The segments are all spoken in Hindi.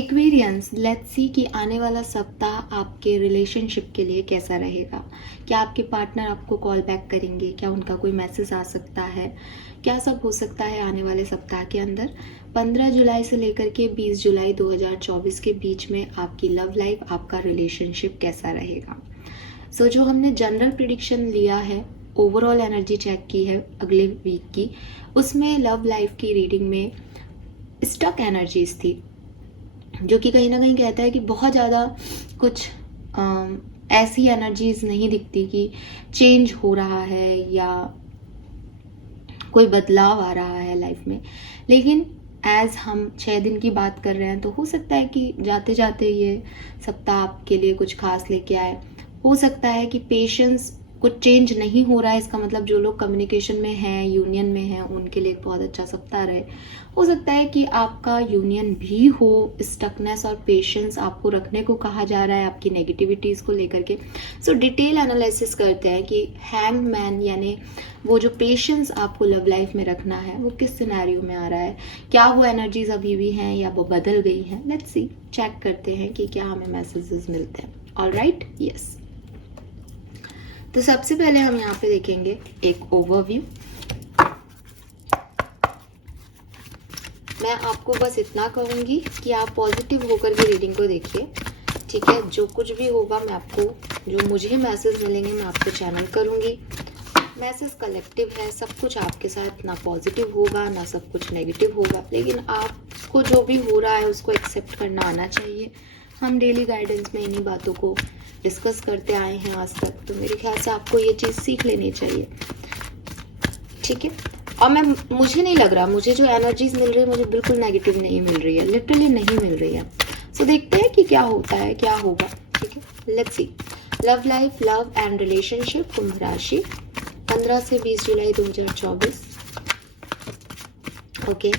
एक्वेरियंस, लेट्स सी कि आने वाला सप्ताह आपके रिलेशनशिप के लिए कैसा रहेगा। क्या आपके पार्टनर आपको कॉल बैक करेंगे? क्या उनका कोई मैसेज आ सकता है? क्या सब हो सकता है आने वाले सप्ताह के अंदर? 15 जुलाई से लेकर के 20 जुलाई 2024 के बीच में आपकी लव लाइफ, आपका रिलेशनशिप कैसा रहेगा। जो हमने जनरल प्रिडिक्शन लिया है, ओवरऑल एनर्जी चेक की है अगले वीक की, उसमें लव लाइफ की रीडिंग में स्टक एनर्जीज थी, जो कि कहीं ना कहीं कहता है कि बहुत ज़्यादा कुछ ऐसी एनर्जीज नहीं दिखती कि चेंज हो रहा है या कोई बदलाव आ रहा है लाइफ में। लेकिन एज हम 6 दिन की बात कर रहे हैं, तो हो सकता है कि जाते जाते ये सप्ताह आपके लिए कुछ खास लेके आए। हो सकता है कि पेशेंस, कुछ चेंज नहीं हो रहा है, इसका मतलब जो लोग कम्युनिकेशन में हैं, यूनियन में हैं, उनके लिए एक बहुत अच्छा सप्ताह रहे। हो सकता है कि आपका यूनियन भी हो, स्टकनेस और पेशेंस आपको रखने को कहा जा रहा है आपकी नेगेटिविटीज़ को लेकर के। डिटेल एनालिसिस करते हैं कि हैंग मैन, यानी वो जो पेशेंस आपको लव लाइफ में रखना है वो किस सिनेरियो में आ रहा है। क्या वो एनर्जीज अभी भी हैं या वो बदल गई हैं? लेट्स सी, चेक करते हैं कि क्या हमें मैसेजेस मिलते हैं। Alright, yes. तो सबसे पहले हम यहाँ पे देखेंगे एक ओवरव्यू। मैं आपको बस इतना कहूँगी कि आप पॉजिटिव होकर के रीडिंग को देखिए, ठीक है। जो कुछ भी होगा मैं आपको, जो मुझे मैसेज मिलेंगे मैं आपको चैनल करूँगी। मैसेज कलेक्टिव है, सब कुछ आपके साथ ना पॉजिटिव होगा ना सब कुछ नेगेटिव होगा, लेकिन आपको जो भी हो रहा है उसको एक्सेप्ट करना आना चाहिए। हम डेली गाइडेंस में इन्हीं बातों को डिस्कस करते आए हैं आज तक, तो मेरे ख्याल से आपको ये चीज़ सीख लेनी चाहिए, ठीक है। और मुझे नहीं लग रहा, मुझे जो एनर्जीज मिल रही है मुझे बिल्कुल नेगेटिव नहीं मिल रही है, लिटरली नहीं मिल रही है। देखते हैं कि क्या होता है, क्या होगा, ठीक है। Let's see, love life, love and relationship, Kumbh राशि, 15 से 20 जुलाई 2024। ओके,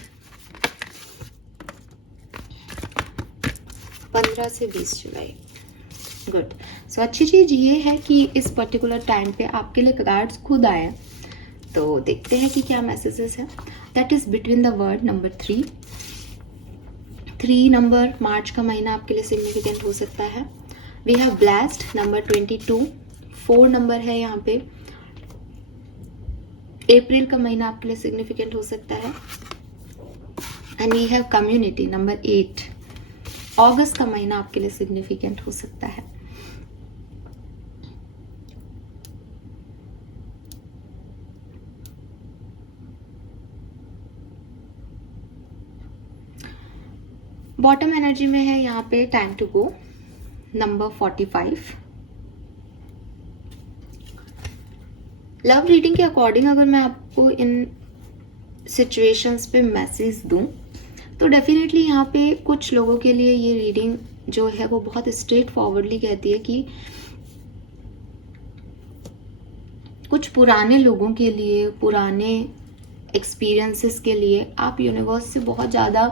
15 से 20 जुलाई, गुड। अच्छी चीज ये है कि इस पर्टिकुलर टाइम पे आपके लिए कार्ड्स खुद आए हैं, तो देखते हैं कि क्या मैसेजेस हैं। That is between the word number 3। 3 number March का महीना आपके लिए सिग्निफिकेंट हो सकता है। We have blast number 22, 4 number है यहाँ पे। अप्रैल का महीना आपके लिए सिग्निफिकेंट हो सकता है। And we have community number 8, अगस्त का महीना आपके लिए सिग्निफिकेंट हो सकता है। बॉटम एनर्जी में है यहाँ पे time to go number 45। Love reading के अकॉर्डिंग अगर मैं आपको इन सिचुएशंस पे मैसेज दूं, तो डेफिनेटली यहाँ पे कुछ लोगों के लिए ये रीडिंग जो है वो बहुत स्ट्रेट फॉरवर्डली कहती है कि कुछ पुराने लोगों के लिए, पुराने एक्सपीरियंसेस के लिए आप यूनिवर्स से बहुत ज़्यादा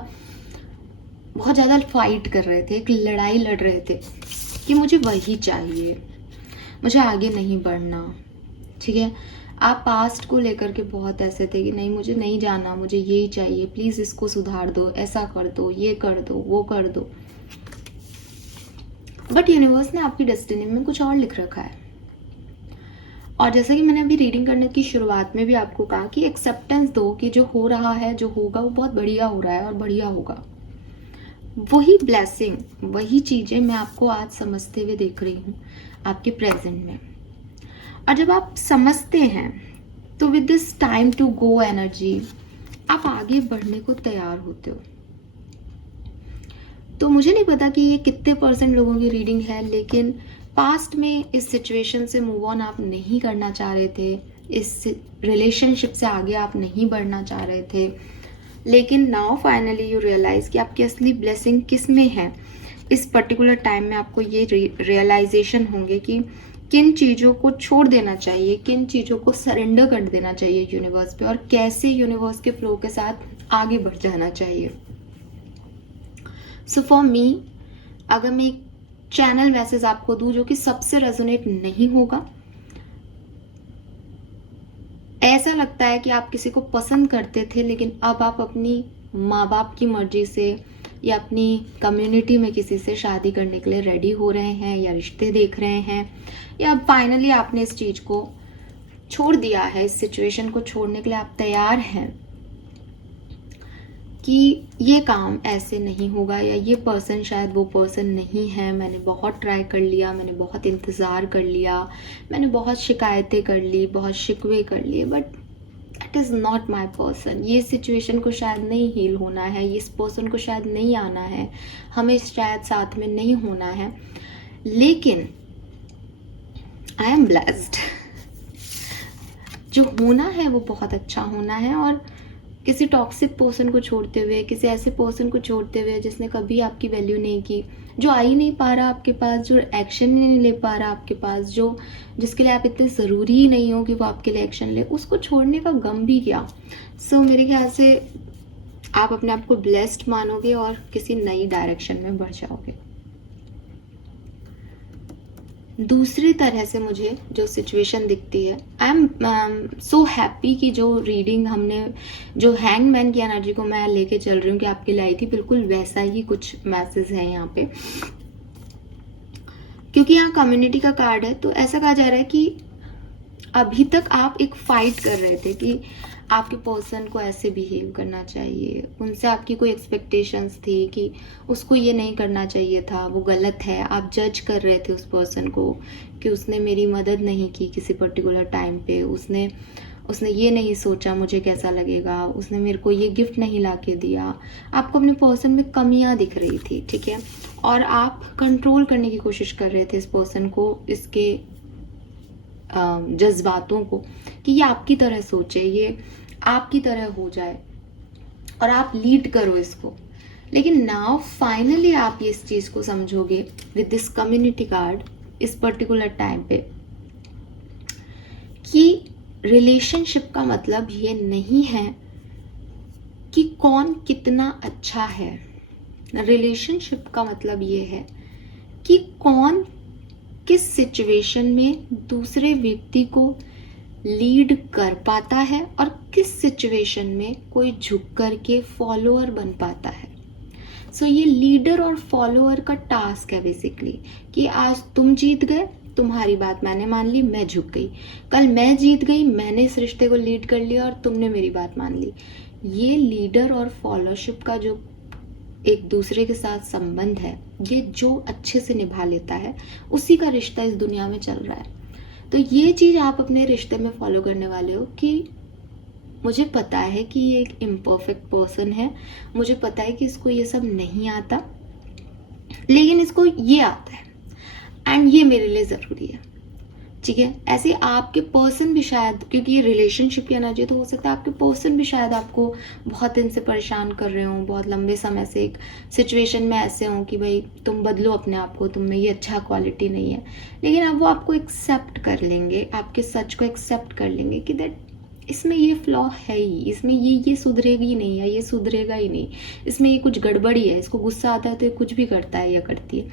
फाइट कर रहे थे, एक लड़ाई लड़ रहे थे कि मुझे वही चाहिए, मुझे आगे नहीं बढ़ना, ठीक है। आप पास्ट को लेकर के बहुत ऐसे थे कि नहीं, मुझे नहीं जाना, मुझे यही चाहिए, प्लीज़ इसको सुधार दो, ऐसा कर दो, ये कर दो, वो कर दो। बट यूनिवर्स ने आपकी डेस्टिनी में कुछ और लिख रखा है। और जैसा कि मैंने अभी रीडिंग करने की शुरुआत में भी आपको कहा कि एक्सेप्टेंस दो कि जो हो रहा है, जो होगा वो बहुत बढ़िया हो रहा है और बढ़िया होगा। वही ब्लेसिंग, वही चीज़ें मैं आपको आज समझते हुए देख रही हूँ आपके प्रेजेंट में। और जब आप समझते हैं तो with this time to go energy आप आगे बढ़ने को तैयार होते हो। तो मुझे नहीं पता कि ये कितने % लोगों की रीडिंग है, लेकिन पास्ट में इस सिचुएशन से मूव ऑन आप नहीं करना चाह रहे थे, इस रिलेशनशिप से आगे आप नहीं बढ़ना चाह रहे थे, लेकिन नाउ फाइनली यू रियलाइज कि आपकी असली ब्लेसिंग किस में है। इस पर्टिकुलर टाइम में आपको ये रियलाइजेशन होंगे कि किन चीज़ों को छोड़ देना चाहिए, किन चीज़ों को सरेंडर कर देना चाहिए यूनिवर्स पे, और कैसे यूनिवर्स के फ्लो के साथ आगे बढ़ जाना चाहिए। सो फॉर मी, अगर मैं एक चैनल मैसेज आपको दूं जो कि सबसे रेजोनेट नहीं होगा, ऐसा लगता है कि आप किसी को पसंद करते थे लेकिन अब आप अपनी माँ बाप की मर्जी से, या अपनी कम्युनिटी में किसी से शादी करने के लिए रेडी हो रहे हैं, या रिश्ते देख रहे हैं, या फाइनली आपने इस चीज़ को छोड़ दिया है, इस सिचुएशन को छोड़ने के लिए आप तैयार हैं कि ये काम ऐसे नहीं होगा, या ये पर्सन शायद वो पर्सन नहीं है, मैंने बहुत ट्राई कर लिया, मैंने बहुत इंतज़ार कर लिया, मैंने बहुत शिकायतें कर ली, बहुत शिकवे कर लिए, but that is not my person. ये सिचुएशन को शायद नहीं हील होना है, इस पर्सन को शायद नहीं आना है, हमें शायद साथ में नहीं होना है, लेकिन आई एम ब्लेस्ड। जो होना है वो बहुत अच्छा होना है। और किसी टॉक्सिक पर्सन को छोड़ते हुए, किसी ऐसे पर्सन को छोड़ते हुए जिसने कभी आपकी वैल्यू नहीं की, जो आ ही नहीं पा रहा आपके पास, जो एक्शन नहीं ले पा रहा आपके पास, जो जिसके लिए आप इतने ज़रूरी ही नहीं हो कि वो आपके लिए एक्शन ले, उसको छोड़ने का गम भी क्या। सो मेरे ख्याल से आप अपने आप को ब्लेस्ड मानोगे और किसी नई डायरेक्शन में बढ़ जाओगे। दूसरी तरह से मुझे जो सिचुएशन दिखती है, आई एम सो हैप्पी कि जो रीडिंग हमने, जो हैंगमैन की एनर्जी को मैं लेके चल रही हूँ कि आपके लिए आई थी, बिल्कुल वैसा ही कुछ मैसेज है यहाँ पे। क्योंकि यहाँ कम्युनिटी का कार्ड है, तो ऐसा कहा जा रहा है कि अभी तक आप एक फाइट कर रहे थे कि आपके पर्सन को ऐसे बिहेव करना चाहिए, उनसे आपकी कोई एक्सपेक्टेशंस थी कि उसको ये नहीं करना चाहिए था, वो गलत है, आप जज कर रहे थे उस पर्सन को कि उसने मेरी मदद नहीं की किसी पर्टिकुलर टाइम पे, उसने ये नहीं सोचा मुझे कैसा लगेगा, उसने मेरे को ये गिफ्ट नहीं ला के दिया। आपको अपने पर्सन में कमियां दिख रही थी, ठीक है, और आप कंट्रोल करने की कोशिश कर रहे थे इस पर्सन को, इसके जज्बातों को, कि ये आपकी तरह सोचे, ये आपकी तरह हो जाए और आप लीड करो इसको। लेकिन नाउ फाइनली आप इस चीज को समझोगे विद दिस कम्युनिटी कार्ड इस पर्टिकुलर टाइम पे कि रिलेशनशिप का मतलब ये नहीं है कि कौन कितना अच्छा है। रिलेशनशिप का मतलब ये है कि कौन किस सिचुएशन में दूसरे व्यक्ति को लीड कर पाता है और किस सिचुएशन में कोई झुक करके फॉलोअर बन पाता है। सो ये लीडर और फॉलोअर का टास्क है बेसिकली, कि आज तुम जीत गए, तुम्हारी बात मैंने मान ली, मैं झुक गई, कल मैं जीत गई, मैंने इस रिश्ते को लीड कर लिया और तुमने मेरी बात मान ली। ये लीडर और फॉलोशिप का जो एक दूसरे के साथ संबंध है, ये जो अच्छे से निभा लेता है उसी का रिश्ता इस दुनिया में चल रहा है। तो ये चीज आप अपने रिश्ते में फॉलो करने वाले हो कि मुझे पता है कि ये एक इम्परफेक्ट पर्सन है, मुझे पता है कि इसको ये सब नहीं आता, लेकिन इसको ये आता है एंड ये मेरे लिए जरूरी है, ठीक है। ऐसे आपके पर्सन भी शायद, क्योंकि ये रिलेशनशिप की एनर्जी, तो हो सकता है आपके पर्सन भी शायद आपको बहुत दिन से परेशान कर रहे हो, बहुत लंबे समय से एक सिचुएशन में ऐसे हो कि भाई तुम बदलो अपने आप को, तुम में ये अच्छा क्वालिटी नहीं है, लेकिन अब वो आपको एक्सेप्ट कर लेंगे, आपके सच को एक्सेप्ट कर लेंगे कि दैट इसमें ये फ्लॉ है ही, इसमें ये सुधरेगी ही नहीं, या ये सुधरेगा ही नहीं, इसमें ये कुछ गड़बड़ी है, इसको गुस्सा आता है तो ये कुछ भी करता है या करती है,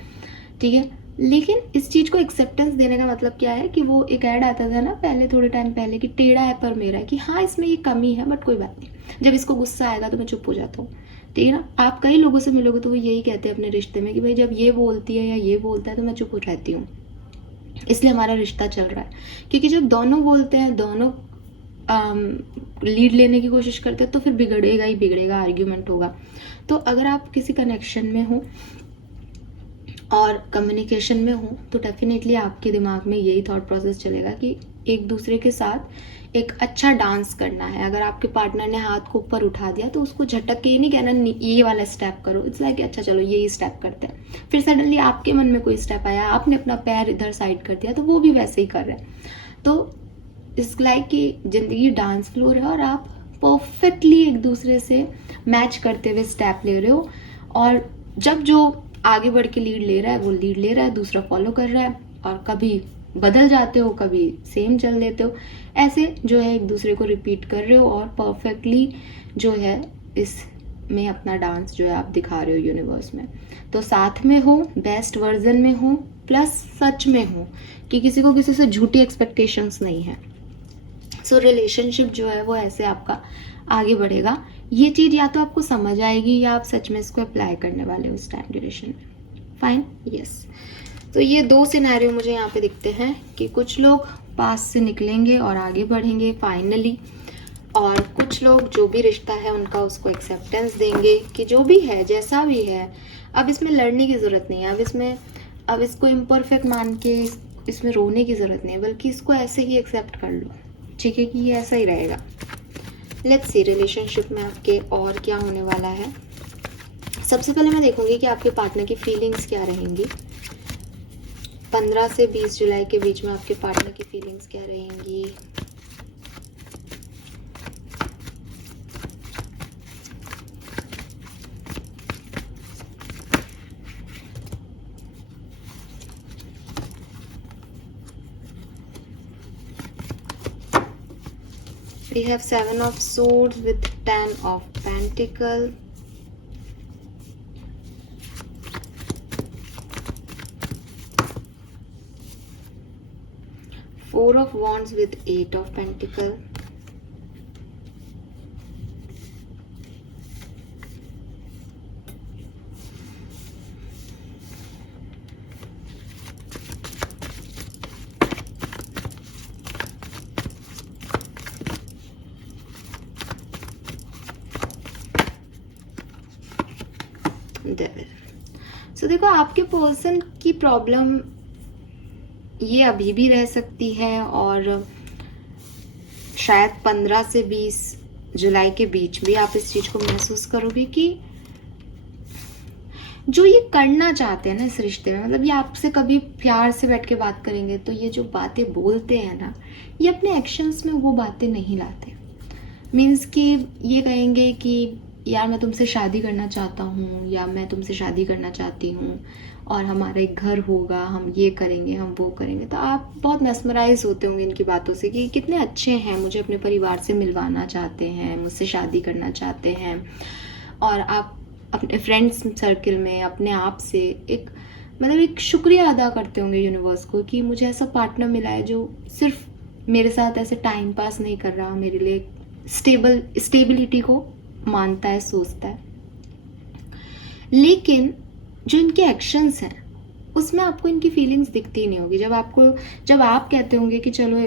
ठीक है। लेकिन इस चीज को एक्सेप्टेंस देने का मतलब क्या है कि वो एक ऐड आता था ना पहले, थोड़े टाइम पहले, कि टेढ़ा है पर मेरा है, कि हाँ इसमें ये कमी है बट कोई बात नहीं, जब इसको गुस्सा आएगा तो मैं चुप हो जाता हूँ, ठीक है ना। आप कई लोगों से मिलोगे तो वो यही कहते हैं अपने रिश्ते में कि भाई जब ये बोलती है या ये बोलता है तो मैं चुप हो रहती हूँ, इसलिए हमारा रिश्ता चल रहा है। क्योंकि जब दोनों बोलते हैं, दोनों लीड लेने की कोशिश करते हैं, तो फिर बिगड़ेगा ही बिगड़ेगा, आर्ग्यूमेंट होगा। तो अगर आप किसी कनेक्शन में हो और कम्युनिकेशन में हो तो डेफिनेटली आपके दिमाग में यही थॉट प्रोसेस चलेगा कि एक दूसरे के साथ एक अच्छा डांस करना है। अगर आपके पार्टनर ने हाथ को ऊपर उठा दिया तो उसको झटक के नहीं कहना ये वाला स्टेप करो, इट्स लाइक अच्छा चलो यही स्टेप करते हैं। फिर सडनली आपके मन में कोई स्टेप आया, आपने अपना पैर इधर साइड कर दिया, तो वो भी वैसे ही कर रहे हैं। तो इट्स लाइक कि जिंदगी डांस फ्लोर है और आप परफेक्टली एक दूसरे से मैच करते हुए स्टेप ले रहे हो, और जब जो आगे बढ़ के लीड ले रहा है वो लीड ले रहा है, दूसरा फॉलो कर रहा है, और कभी बदल जाते हो, कभी सेम चल देते हो, ऐसे जो है एक दूसरे को रिपीट कर रहे हो और परफेक्टली जो है इसमें अपना डांस जो है आप दिखा रहे हो यूनिवर्स में। तो साथ में हो, बेस्ट वर्जन में हो, प्लस सच में हो कि किसी को किसी से झूठी एक्सपेक्टेशंस नहीं है। सो रिलेशनशिप जो है वो ऐसे आपका आगे बढ़ेगा ये चीज़ या तो आपको समझ आएगी या आप सच में इसको अप्लाई करने वाले हो उस टाइम ड्यूरेशन में। Fine, yes. तो ये 2 सिनेरियो मुझे यहाँ पे दिखते हैं कि कुछ लोग पास से निकलेंगे और आगे बढ़ेंगे फाइनली, और कुछ लोग जो भी रिश्ता है उनका उसको एक्सेप्टेंस देंगे कि जो भी है जैसा भी है, अब इसमें लड़ने की ज़रूरत नहीं है, अब इसको इम्परफेक्ट मान के इसमें रोने की ज़रूरत नहीं है, बल्कि इसको ऐसे ही एक्सेप्ट कर लो, ठीक है, कि ये ऐसा ही रहेगा। लेट्स सी रिलेशनशिप में आपके और क्या होने वाला है। सबसे पहले मैं देखूंगी कि आपके पार्टनर की फीलिंग्स क्या रहेंगी। 15 से 20 जुलाई के बीच में आपके पार्टनर की फीलिंग्स क्या रहेंगी। We have 7 of Swords with 10 of Pentacles. Four of Wands with 8 of Pentacles. Devil. So देखो, आपके पर्सन की प्रॉब्लम ये अभी भी रह सकती है, और शायद 15 से 20 जुलाई के बीच भी आप इस चीज को महसूस करोगे कि जो ये करना चाहते हैं ना इस रिश्ते में, मतलब ये आपसे कभी प्यार से बैठ के बात करेंगे तो ये जो बातें बोलते हैं ना, ये अपने एक्शंस में वो बातें नहीं लाते। मीन्स कि ये कहेंगे कि यार मैं तुमसे शादी करना चाहता हूँ, या मैं तुमसे शादी करना चाहती हूँ, और हमारा एक घर होगा, हम ये करेंगे, हम वो करेंगे। तो आप बहुत मेस्मराइज होते होंगे इनकी बातों से कि कितने अच्छे हैं, मुझे अपने परिवार से मिलवाना चाहते हैं, मुझसे शादी करना चाहते हैं। और आप अपने फ्रेंड्स सर्कल में अपने आप से एक मतलब एक शुक्रिया अदा करते होंगे यूनिवर्स को कि मुझे ऐसा पार्टनर मिला है जो सिर्फ मेरे साथ ऐसे टाइम पास नहीं कर रहा, मेरे लिए स्टेबिलिटी को मानता है, सोचता है। लेकिन जो इनके एक्शंस हैं उसमें आपको इनकी फीलिंग्स दिखती नहीं होगी। जब आप कहते होंगे कि चलो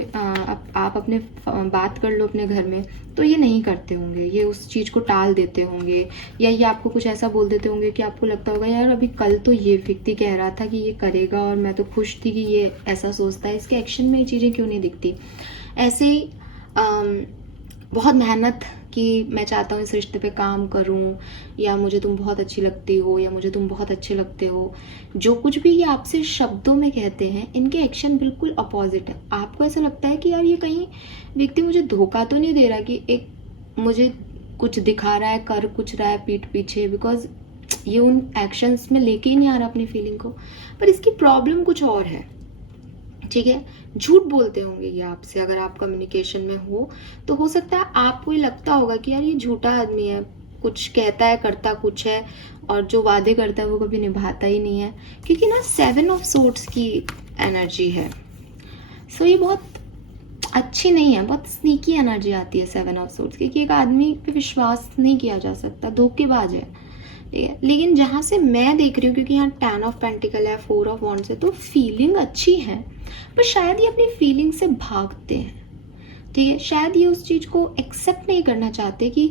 आप अपने बात कर लो अपने घर में, तो ये नहीं करते होंगे, ये उस चीज़ को टाल देते होंगे, या ये आपको कुछ ऐसा बोल देते होंगे कि आपको लगता होगा यार अभी कल तो ये व्यक्ति कह रहा था कि ये करेगा और मैं तो खुश थी कि ये ऐसा सोचता है, इसके एक्शन में ये चीज़ें क्यों नहीं दिखती। ऐसे ही बहुत मेहनत कि मैं चाहता हूँ इस रिश्ते पे काम करूँ, या मुझे तुम बहुत अच्छी लगती हो, या मुझे तुम बहुत अच्छे लगते हो, जो कुछ भी ये आपसे शब्दों में कहते हैं, इनके एक्शन बिल्कुल अपोजिट है। आपको ऐसा लगता है कि यार ये कहीं व्यक्ति मुझे धोखा तो नहीं दे रहा, कि एक मुझे कुछ दिखा रहा है, कर कुछ रहा है पीठ पीछे, बिकॉज ये उन एक्शंस में लेके ही नहीं आ रहा अपनी फीलिंग को। पर इसकी प्रॉब्लम कुछ और है, ठीक है। झूठ बोलते होंगे ये आपसे, अगर आप कम्युनिकेशन में हो तो सकता है आपको ये लगता होगा कि यार ये झूठा आदमी है, कुछ कहता है करता कुछ है, और जो वादे करता है वो कभी निभाता ही नहीं है, क्योंकि ना 7 ऑफ सोर्ड्स की एनर्जी है। सो ये बहुत अच्छी नहीं है, बहुत स्नीकी एनर्जी आती है 7 ऑफ सोर्ड्स की, कि एक आदमी पे विश्वास नहीं किया जा सकता, धोखेबाज है, ठीक है। लेकिन जहाँ से मैं देख रही हूँ, क्योंकि यहाँ 10 ऑफ पेंटिकल है, 4 ऑफ वॉन्ड्स है, तो फीलिंग अच्छी है, पर शायद ये अपनी फीलिंग से भागते हैं, ठीक है। शायद ये उस चीज़ को एक्सेप्ट नहीं करना चाहते कि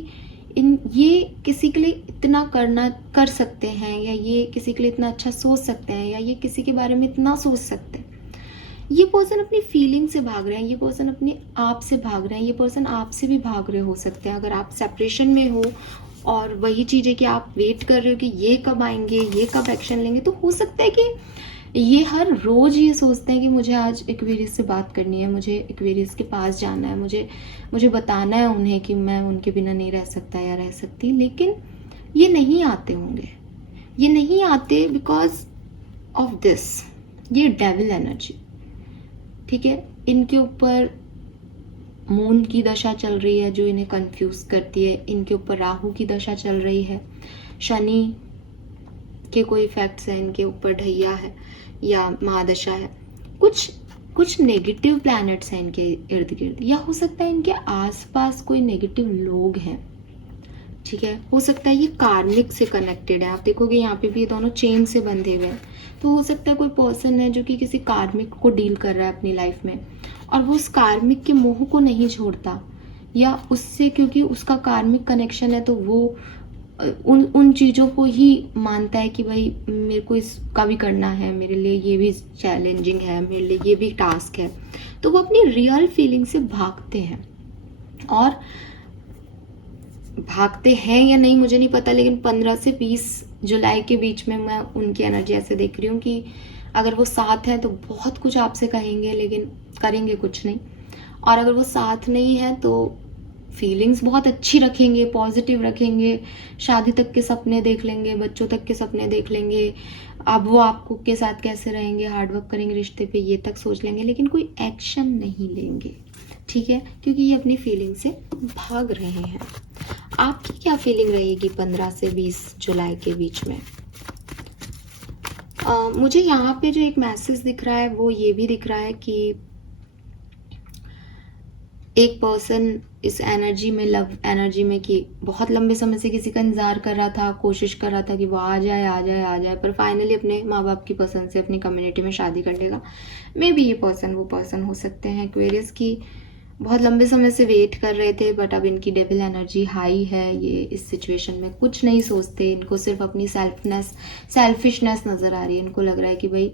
ये किसी के लिए इतना कर सकते हैं, या ये किसी के लिए इतना अच्छा सोच सकते हैं, या ये किसी के बारे में इतना सोच सकते हैं। ये पर्सन अपनी फीलिंग से भाग रहे हैं, ये पर्सन अपने आप से भाग रहे हैं, ये पर्सन आपसे भी भाग रहे हो सकते हैं अगर आप सेपरेशन में हो, और वही चीज़ है कि आप वेट कर रहे हो कि ये कब आएंगे, ये कब एक्शन लेंगे। तो हो सकता है कि ये हर रोज़ ये सोचते हैं कि मुझे आज एक्वेरियस से बात करनी है, मुझे एक्वेरियस के पास जाना है, मुझे बताना है उन्हें कि मैं उनके बिना नहीं रह सकता या रह सकती। लेकिन ये नहीं आते होंगे, ये नहीं आते बिकॉज ऑफ दिस, ये डेविल एनर्जी, ठीक है। इनके ऊपर मून की दशा चल रही है जो इन्हें कंफ्यूज करती है, इनके ऊपर राहु की दशा चल रही है, शनि के कोई इफेक्ट्स हैं इनके ऊपर, ढैया है या महादशा है, कुछ नेगेटिव प्लैनेट्स हैं इनके इर्द गिर्द, या हो सकता है इनके आसपास कोई नेगेटिव लोग हैं, ठीक है, हो सकता है ये कार्मिक से कनेक्टेड है। आप देखोगे यहाँ पे भी ये दोनों चेन से बंधे हुए हैं। तो हो सकता है कोई पर्सन है जो कि किसी कार्मिक को डील कर रहा है अपनी लाइफ में, और वो उस कार्मिक के मोह को नहीं छोड़ता, या उससे क्योंकि उसका कार्मिक कनेक्शन है तो वो उन उन चीज़ों को ही मानता है कि भाई मेरे को इसका भी करना है, मेरे लिए ये भी चैलेंजिंग है, मेरे लिए ये भी टास्क है। तो वो अपनी रियल फीलिंग से भागते हैं, और भागते हैं या नहीं मुझे नहीं पता, लेकिन 15 से 20 जुलाई के बीच में मैं उनकी एनर्जी ऐसे देख रही हूँ कि अगर वो साथ हैं तो बहुत कुछ आपसे कहेंगे लेकिन करेंगे कुछ नहीं, और अगर वो साथ नहीं है तो फीलिंग्स बहुत अच्छी रखेंगे, पॉजिटिव रखेंगे, शादी तक के सपने देख लेंगे, बच्चों तक के सपने देख लेंगे, अब वो आपको के साथ कैसे रहेंगे, हार्डवर्क करेंगे रिश्ते पे, ये तक सोच लेंगे, लेकिन कोई एक्शन नहीं लेंगे। ठीक है, क्योंकि ये अपनी फीलिंग से भाग रहे हैं। आपकी क्या फीलिंग रहेगी 15 से 20 जुलाई के बीच में? मुझे यहाँ पे जो एक मैसेज दिख रहा है वो ये भी दिख रहा है कि एक पर्सन इस एनर्जी में, लव एनर्जी में, कि बहुत लंबे समय से किसी का इंतजार कर रहा था, कोशिश कर रहा था कि वो आ जाए आ जाए आ जाए, पर फाइनली अपने माँ बाप की पसंद से अपनी कम्युनिटी में शादी कर लेगा। मे बी ये पर्सन वो पर्सन हो सकते हैं एक्वेरियस की, बहुत लंबे समय से वेट कर रहे थे, बट अब इनकी डेविल एनर्जी हाई है। ये इस सिचुएशन में कुछ नहीं सोचते, इनको सिर्फ अपनी सेल्फिशनेस नज़र आ रही है। इनको लग रहा है कि भाई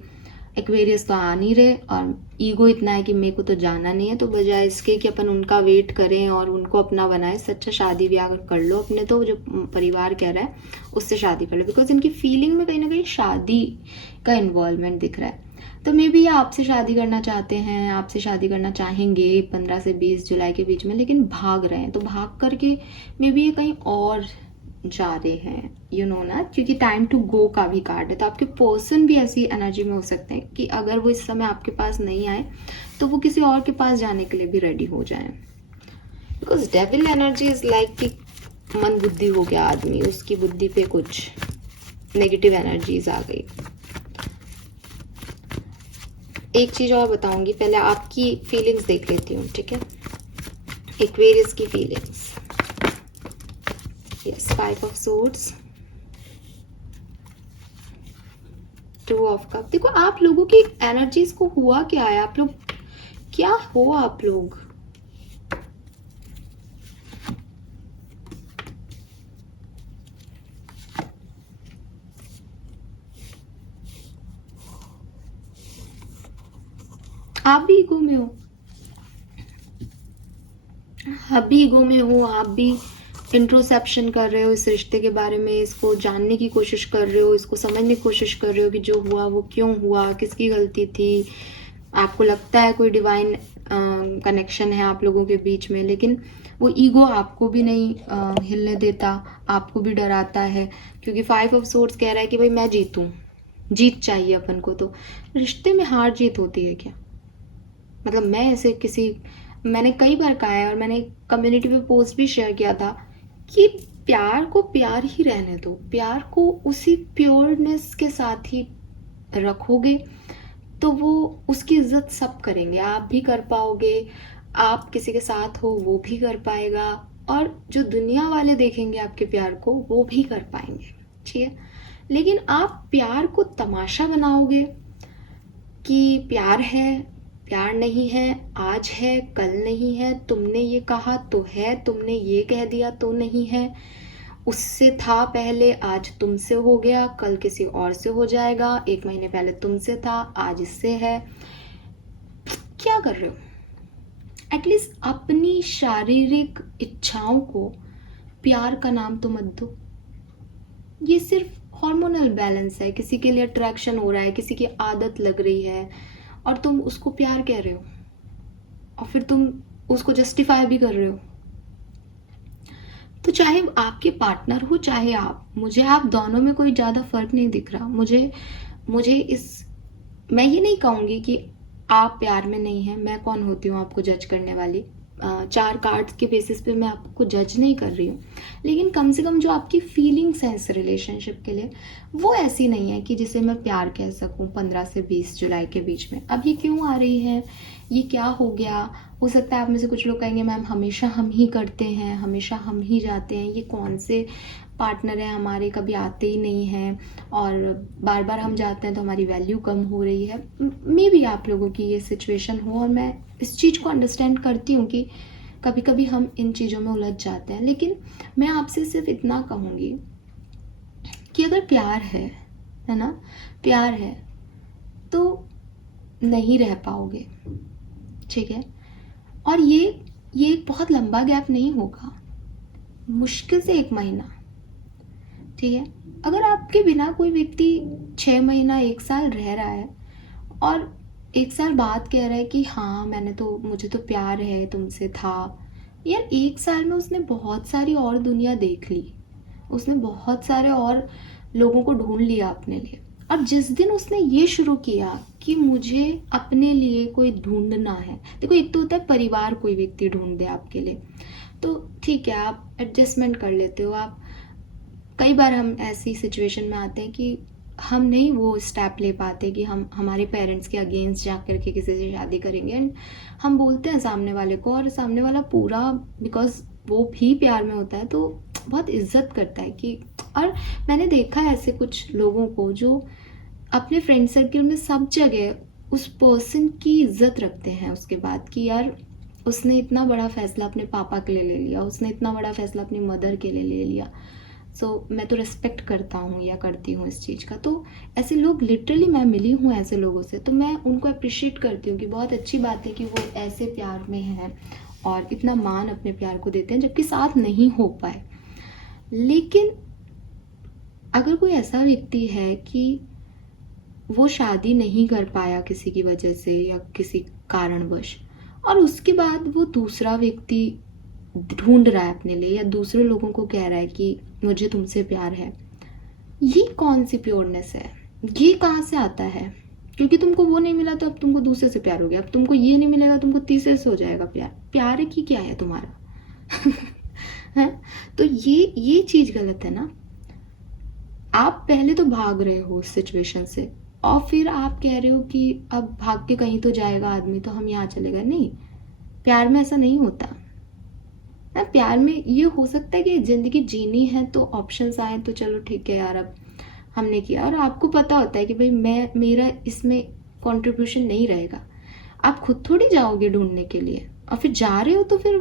एक्वेरियस तो आ नहीं रहे, और ईगो इतना है कि मेरे को तो जाना नहीं है, तो बजाय इसके कि अपन उनका वेट करें और उनको अपना बनाए, सच्चा शादी ब्याह कर लो अपने, तो जो परिवार कह रहा है उससे शादी कर लो, बिकॉज इनकी फीलिंग में कहीं ना कहीं शादी का इन्वॉल्वमेंट दिख रहा है। तो मे बी ये आपसे शादी करना चाहते हैं, आपसे शादी करना चाहेंगे 15 से 20 जुलाई के बीच में, लेकिन भाग रहे हैं। तो भाग करके मे बी ये कहीं और जा रहे हैं, यू नो ना, क्योंकि टाइम टू गो का भी कार्ड है। तो आपके पर्सन भी ऐसी एनर्जी में हो सकते हैं कि अगर वो इस समय आपके पास नहीं आए तो वो किसी और के पास जाने के लिए भी रेडी हो जाए, because devil energy is like कि मन बुद्धि हो गया आदमी, उसकी बुद्धि पे कुछ नेगेटिव एनर्जीज आ गई। एक चीज और बताऊंगी, पहले आपकी फीलिंग्स देख लेती हूँ, ठीक है? एक्वेरियस की feelings, yes, 5 of swords, 2 of cup. देखो आप लोगों की एनर्जीज को हुआ क्या है, आप लोग क्या हो, आप लोग आप भी ईगो में हो, आप भी ईगो में हो, आप भी इंट्रोसेप्शन कर रहे हो इस रिश्ते के बारे में, इसको जानने की कोशिश कर रहे हो, इसको समझने की कोशिश कर रहे हो कि जो हुआ वो क्यों हुआ, किसकी गलती थी। आपको लगता है कोई डिवाइन कनेक्शन है आप लोगों के बीच में, लेकिन वो ईगो आपको भी नहीं हिलने देता, आपको भी डराता है, क्योंकि 5 ऑफ सोर्ड्स कह रहा है कि भाई मैं जीतूं, जीत चाहिए अपन को। तो रिश्ते में हार जीत होती है क्या? मतलब मैं ऐसे मैंने कई बार कहा है, और मैंने कम्युनिटी पे पोस्ट भी शेयर किया था कि प्यार को प्यार ही रहने दो, प्यार को उसी प्योरनेस के साथ ही रखोगे तो वो उसकी इज्जत सब करेंगे, आप भी कर पाओगे, आप किसी के साथ हो वो भी कर पाएगा, और जो दुनिया वाले देखेंगे आपके प्यार को वो भी कर पाएंगे, ठीक है? लेकिन आप प्यार को तमाशा बनाओगे कि प्यार है, प्यार नहीं है, आज है कल नहीं है, तुमने ये कहा तो है, तुमने ये कह दिया तो नहीं है, उससे था पहले, आज तुमसे हो गया, कल किसी और से हो जाएगा, 1 महीने पहले तुमसे था, आज इससे है। क्या कर रहे हो? एटलीस्ट अपनी शारीरिक इच्छाओं को प्यार का नाम तो मत दो। ये सिर्फ हार्मोनल बैलेंस है, किसी के लिए अट्रैक्शन हो रहा है, किसी की आदत लग रही है, और तुम उसको प्यार कह रहे हो, और फिर तुम उसको जस्टिफाई भी कर रहे हो। तो चाहे आपके पार्टनर हो चाहे मुझे आप दोनों में कोई ज़्यादा फर्क नहीं दिख रहा। मुझे मैं ये नहीं कहूँगी कि आप प्यार में नहीं है, मैं कौन होती हूँ आपको जज करने वाली, 4 कार्ड्स के बेसिस पे मैं आपको जज नहीं कर रही हूँ, लेकिन कम से कम जो आपकी फीलिंग्स हैं इस रिलेशनशिप के लिए वो ऐसी नहीं है कि जिसे मैं प्यार कह सकूँ 15 से 20 जुलाई के बीच में। अब ये क्यों आ रही है, ये क्या हो गया? हो सकता है आप में से कुछ लोग कहेंगे मैम हमेशा हम ही करते हैं, हमेशा हम ही जाते हैं, ये कौन से पार्टनर हैं हमारे, कभी आते ही नहीं हैं और बार बार हम जाते हैं तो हमारी वैल्यू कम हो रही है। मे बी आप लोगों की ये सिचुएशन हो और मैं इस चीज़ को अंडरस्टैंड करती हूँ कि कभी कभी हम इन चीज़ों में उलझ जाते हैं। लेकिन मैं आपसे सिर्फ इतना कहूँगी कि अगर प्यार है ना, प्यार है तो नहीं रह पाओगे, ठीक है? और ये एक बहुत लंबा गैप नहीं होगा, मुश्किल से 1 महीना, ठीक है? अगर आपके बिना कोई व्यक्ति 6 महीना 1 साल रह रहा है और 1 साल बाद कह रहा है कि हाँ मुझे तो प्यार है तुमसे था, यार 1 साल में उसने बहुत सारी और दुनिया देख ली, उसने बहुत सारे और लोगों को ढूंढ लिया अपने लिए। अब जिस दिन उसने ये शुरू किया कि मुझे अपने लिए कोई ढूंढना है, देखो एक तो होता है परिवार कोई व्यक्ति ढूंढ दे आपके लिए तो ठीक है, आप एडजस्टमेंट कर लेते हो। आप कई बार हम ऐसी सिचुएशन में आते हैं कि हम नहीं वो स्टेप ले पाते कि हम हमारे पेरेंट्स के अगेंस्ट जा कर के किसी से शादी करेंगे, एंड हम बोलते हैं सामने वाले को और सामने वाला पूरा, बिकॉज वो भी प्यार में होता है तो बहुत इज्जत करता है कि, और मैंने देखा है ऐसे कुछ लोगों को जो अपने फ्रेंड सर्कल में सब जगह उस पर्सन की इज्जत रखते हैं उसके बाद कि यार उसने इतना बड़ा फैसला अपने पापा के लिए ले लिया, उसने इतना बड़ा फैसला अपनी मदर के लिए ले लिया, सो मैं तो रिस्पेक्ट करता हूँ या करती हूँ इस चीज़ का। तो ऐसे लोग लिटरली मैं मिली हूँ ऐसे लोगों से, तो मैं उनको अप्रिशिएट करती हूँ कि बहुत अच्छी बात है कि वो ऐसे प्यार में हैं और इतना मान अपने प्यार को देते हैं जबकि साथ नहीं हो पाए। लेकिन अगर कोई ऐसा व्यक्ति है कि वो शादी नहीं कर पाया किसी की वजह से या किसी कारणवश, और उसके बाद वो दूसरा व्यक्ति ढूंढ रहा है अपने लिए या दूसरे लोगों को कह रहा है कि मुझे तुमसे प्यार है, ये कौन सी प्योरनेस है? ये कहाँ से आता है? क्योंकि तुमको वो नहीं मिला तो अब तुमको दूसरे से प्यार हो गया, अब तुमको ये नहीं मिलेगा तुमको तीसरे से हो जाएगा प्यार। प्यार की क्या है तुम्हारा? है तो ये चीज गलत है ना। आप पहले तो भाग रहे हो उस सिचुएशन से और फिर आप कह रहे हो कि अब भाग के कहीं तो जाएगा आदमी तो हम यहाँ चले गए। नहीं, प्यार में ऐसा नहीं होता। प्यार में ये हो सकता है कि जिंदगी जीनी है तो ऑप्शंस आए तो चलो ठीक है यार अब हमने किया, और आपको पता होता है कि भाई मेरा इसमें कंट्रीब्यूशन नहीं रहेगा, आप खुद थोड़ी जाओगे ढूंढने के लिए और फिर जा रहे हो तो फिर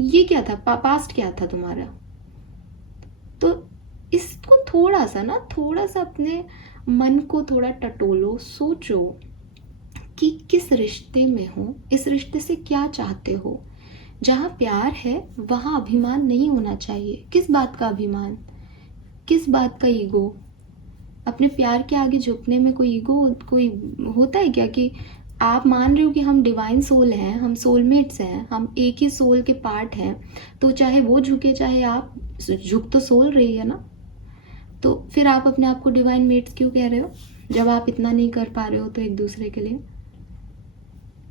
ये क्या था, पास्ट क्या था तुम्हारा? तो इसको थोड़ा सा अपने मन को थोड़ा टटोलो, सोचो कि किस रिश्ते में हो, इस रिश्ते से क्या चाहते हो। जहाँ प्यार है वहाँ अभिमान नहीं होना चाहिए। किस बात का अभिमान, किस बात का ईगो? अपने प्यार के आगे झुकने में कोई ईगो कोई होता है क्या? कि आप मान रहे हो कि हम डिवाइन सोल हैं, हम सोलमेट्स हैं, हम एक ही सोल के पार्ट हैं, तो चाहे वो झुके चाहे आप, झुक तो सोल रही है ना। तो फिर आप अपने आप को डिवाइन मेट्स क्यों कह रहे हो जब आप इतना नहीं कर पा रहे हो तो एक दूसरे के लिए?